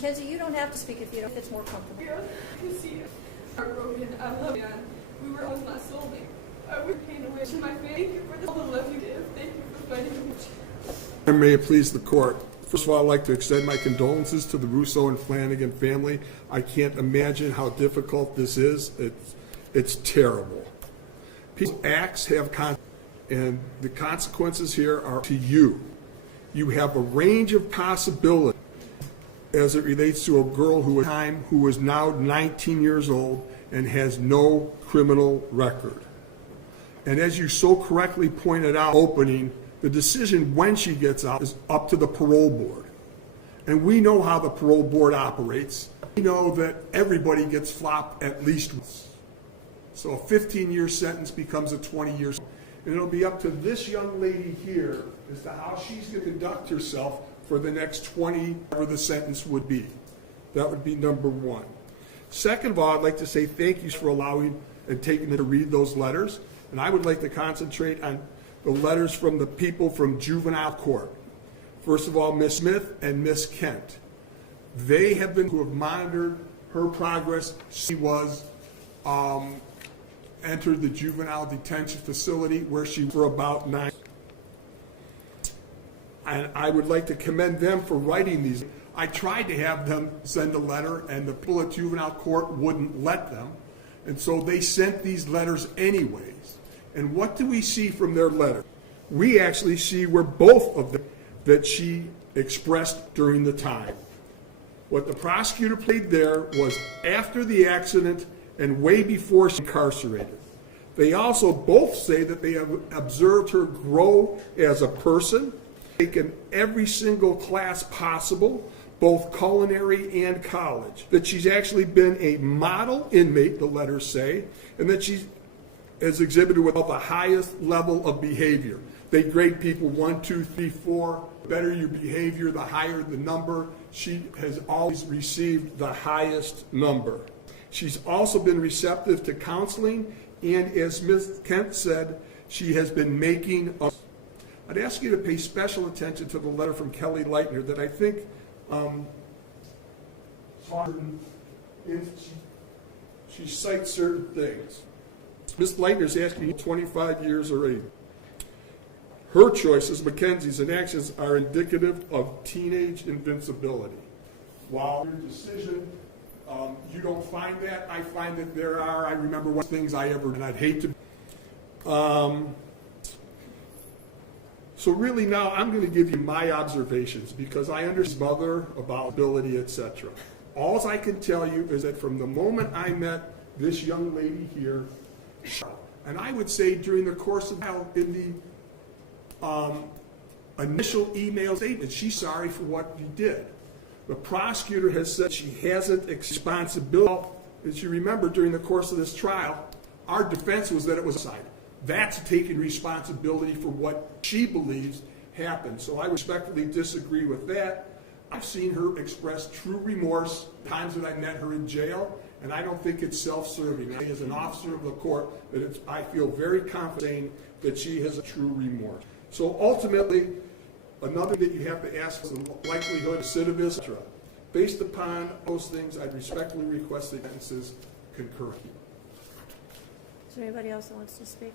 Mackenzie, you don't have to speak if it's more comfortable. Yeah, I see it. Heartbroken. I love you. We were almost my soulmate. I would pain away to my family. Thank you for all the love you give. Thank you for fighting with me. And may it please the court. First of all, I'd like to extend my condolences to the Russo and Flanagan family. I can't imagine how difficult this is. It's terrible. People's acts have consequences, and the consequences here are to you. You have a range of possibilities as it relates to a girl who is now 19 years old and has no criminal record. And as you so correctly pointed out, opening, the decision when she gets out is up to the parole board. And we know how the parole board operates. We know that everybody gets flopped at least once. So a 15-year sentence becomes a 20-year sentence. And it'll be up to this young lady here as to how she's going to conduct herself for the next 20, whatever the sentence would be. That would be number one. Second of all, I'd like to say thank you for allowing and taking me to read those letters. And I would like to concentrate on the letters from the people from juvenile court. First of all, Miss Smith and Miss Kent. They have been who have monitored her progress. She was entered the juvenile detention facility where she was for about 9 months. And I would like to commend them for writing these. I tried to have them send a letter, and the people at juvenile court wouldn't let them. And so they sent these letters anyways. And what do we see from their letter? We actually see where both of them that she expressed during the time. What the prosecutor played there was after the accident and way before she was incarcerated. They also both say that they have observed her grow as a person, taken every single class possible, both culinary and college, that she's actually been a model inmate, the letters say, and that she has exhibited with the highest level of behavior. They grade people 1, 2, 3, 4. The better your behavior, the higher the number. She has always received the highest number. She's also been receptive to counseling, and as Ms. Kent said, she has been making up. I'd ask you to pay special attention to the letter from Kelly Leitner that I think she cites certain things. Ms. Leitner's asking you 25 years or 8. Her choices, Mackenzie's, and actions are indicative of teenage invincibility. While your decision, you don't find that, I find that there are. I remember one things I ever did. I'd hate to. So really now I'm going to give you my observations because I understand mother about ability, etc. All I can tell you is that from the moment I met this young lady here, and I would say during the course of in the initial email statement, she's sorry for what you did. The prosecutor has said she hasn't responsibility. As you remember, during the course of this trial, our defense was that it was suicide. That's taking responsibility for what she believes happened. So I respectfully disagree with that. I've seen her express true remorse times that I met her in jail, and I don't think it's self-serving. As an officer of the court, that I feel very confident that she has a true remorse. So ultimately, another thing that you have to ask is the likelihood of recidivism, etc. Based upon those things, I'd respectfully request the sentences concurrent. Is there anybody else that wants to speak?